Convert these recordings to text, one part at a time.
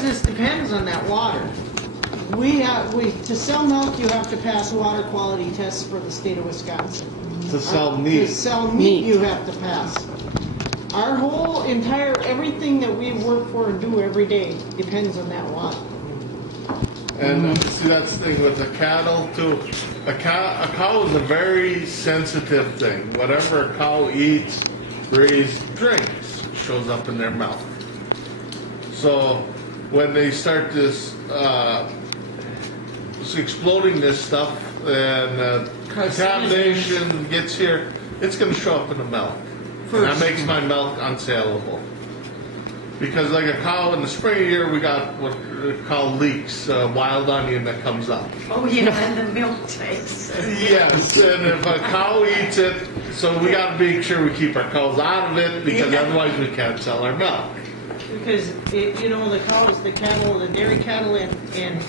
business depends on that water. To sell milk, you have to pass water quality tests for the state of Wisconsin. To sell meat. To sell meat, you have to pass. Our whole entire, everything that we work for and do every day depends on that water. And see, that's the thing with the cattle too. A cow is a very sensitive thing. Whatever a cow eats, breathes, drinks, shows up in their mouth. So when they start this exploding this stuff and contamination gets here, it's going to show up in the milk. And that makes my milk unsaleable. Because like a cow in the spring of the year, we got what we call leeks, wild onion that comes up. Oh yeah, and the milk tastes. Yes, and if a cow eats it, so we got to make sure we keep our cows out of it, because otherwise we can't sell our milk. Because you know, the cows, the cattle, the dairy cattle in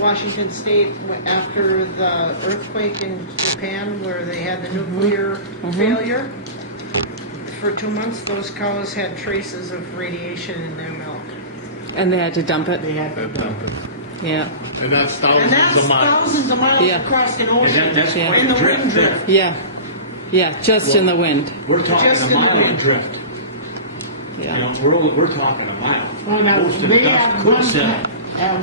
Washington State after the earthquake in Japan, where they had the nuclear failure. For 2 months, those cows had traces of radiation in their milk. And they had to dump it? They had to dump it. Yeah. And that's thousands of miles. Across an ocean. That's quite in the drift wind drift. Yeah. Yeah, just in the wind. We're talking a mile of drift. Yeah. You know, we're talking a mile. Well, now, Most of they the at dust could set.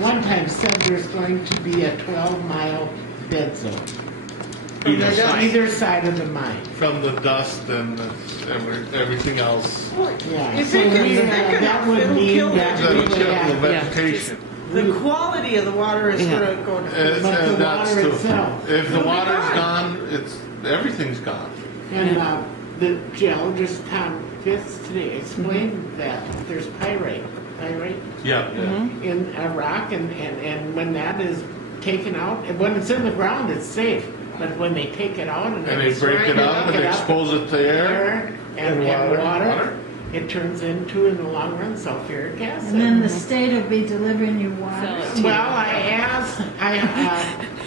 one time said there's going to be a 12-mile dead zone. Either side of the mine. From the dust and everything else. Yeah. If it gets thick enough, it'll kill the vegetation. The quality of the water is going to go down. And that's true. If the water's gone, everything's gone. And the geologist Tom Fitz today explained that there's pyrite Yeah. in a rock, and when that is taken out, when it's in the ground, it's safe. But when they take it out and they break it up and expose it to air and water, it turns into, in the long run, sulfuric acid. And then the state will be delivering you water. Well, I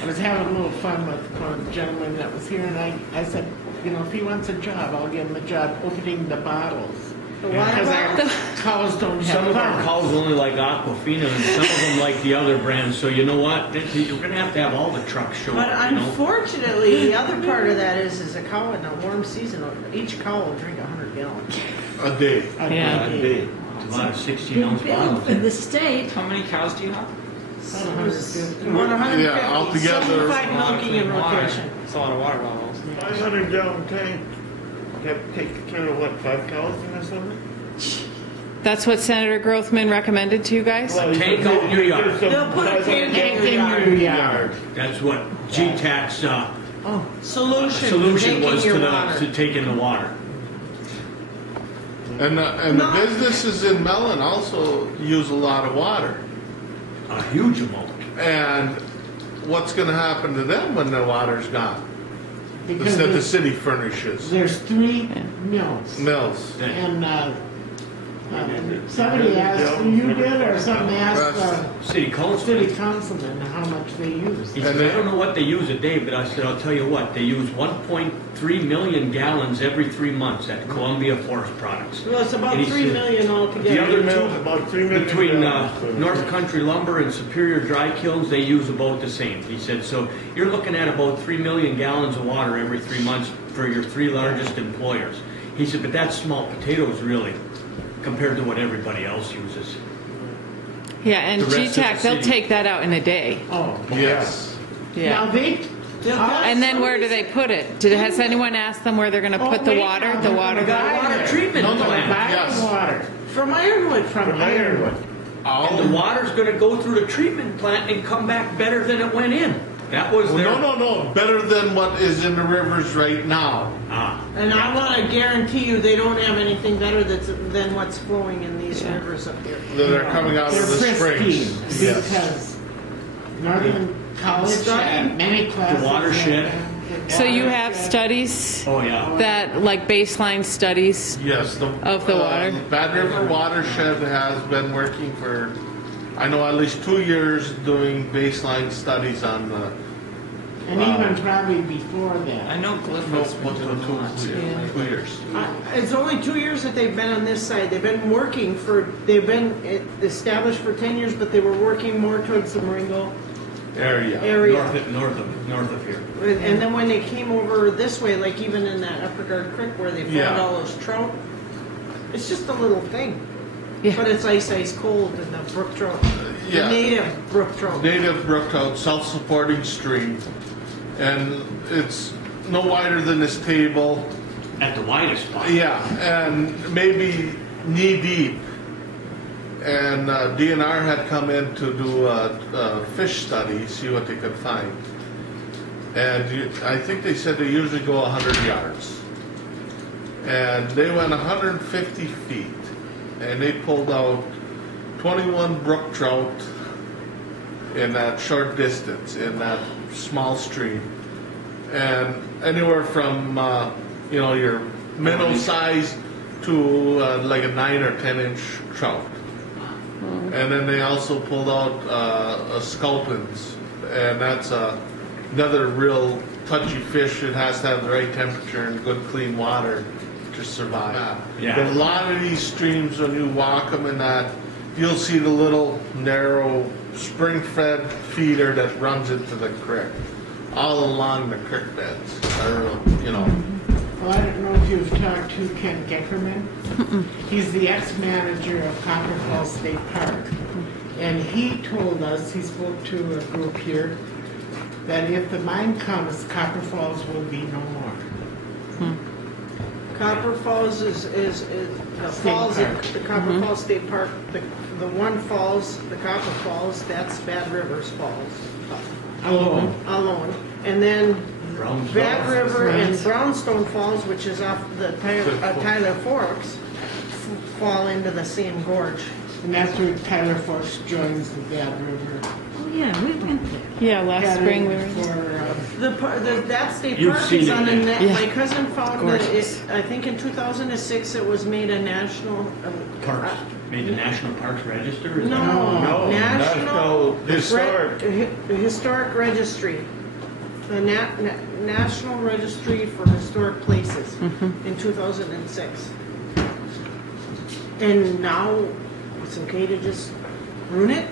was having a little fun with one gentleman that was here, and I said, you know, if he wants a job, I'll give him a job opening the bottles. Because our cows don't have Some of our cows only like Aquafina, and some of them like the other brands. So you know what? You're going to have all the trucks show But up. unfortunately, the other part of that is a cow in a warm season, each cow will drink 100 gallons. A day. A day. About a 16-ounce bottle. For the state. How many cows do you have? 150. Yeah, altogether. 75 milking in rotation. That's a lot of water bottles. 500-gallon tank. You have to take care of, what, 5 cows in or something? That's what Senator Grothman recommended to you guys? Tank out in your yard. They'll put a tank in your yard. That's what GTAC's Solution was to to taking the water. And the businesses in Mellon also use a lot of water. A huge amount. And what's going to happen to them when their water's gone? Because that the city furnishes. There's 3 mills. And somebody asked, you did, or somebody asked City councilman how much they use. He said, I don't know what they use a day, but I said, I'll tell you what, they use 1.3 million gallons every 3 months at Columbia Forest Products. Well, it's about 3 million altogether. The other mill's about 3 million. Between North Country Lumber and Superior Dry Kilns, they use about the same. He said, so you're looking at about 3 million gallons of water every 3 months for your 3 largest employers. He said, but that's small potatoes, really, compared to what everybody else uses. Yeah, and GTAC, they'll take that out in a day. Oh, yes. Yeah. Now and then where do they put it? Has anyone asked them where they're going to put the water? The water? Water treatment plant. Yes. water. From Ironwood. And the water's going to go through the treatment plant and come back better than it went in. That was their... No. Better than what is in the rivers right now. And I want to guarantee you they don't have anything better than what's flowing in these rivers up here. That are coming out of the springs. Because Northern College had many classes. The watershed. So you have studies that, like baseline studies Yes, of the water? Bad River Watershed has been working for, I know, at least 2 years doing baseline studies on And even probably before I that. know Cliff No, has been what's doing a lot too. Yeah. 2 years. It's only 2 years that they've been on this side. They've been working they've been established for 10 years, but they were working more towards the Marengo Area. area. North of here. And then when they came over this way, like even in that Upper Guard Creek where they found Yeah. all those trout, it's just a little thing. Yeah. But it's ice cold in the brook trout. Yeah. The native brook trout. Native brook trout, self-supporting stream, and it's no wider than this table. At the widest spot. Yeah, and maybe knee deep. And DNR had come in to do a fish study, see what they could find. And I think they said they usually go 100 yards. And they went 150 feet, and they pulled out 21 brook trout in that short distance, in that small stream. And anywhere from, your minnow size to like a 9 or 10 inch trout. And then they also pulled out sculpins, and that's another real touchy fish. It has to have the right temperature and good clean water to survive. Yeah. But a lot of these streams, when you walk them in that, you'll see the little narrow spring-fed feeder that runs into the creek, all along the creek beds, Well, I don't know if you've talked to Ken Geckerman. He's the ex-manager of Copper Falls State Park. And he told us, he spoke to a group here, that if the mine comes, Copper Falls will be no more. Copper Falls is the falls, Park. the Copper Falls State Park, the one falls, the Copper Falls, that's Bad Rivers Falls alone. And then Brownstone. Bad River and Right. Brownstone Falls, which is off the Tyler Forks, fall into the same gorge. And that's where Tyler Forks joins the Bad River. Oh, yeah, we went there. Yeah, last spring we were. That state You've park seen is it, on a, yeah. Yeah. my cousin found that Gorgeous. I think in 2006 it was made a national, Parks. Made the National Parks Register? Is that- no, national historic. historic registry. The National Registry for Historic Places in 2006. And now it's okay to just ruin it?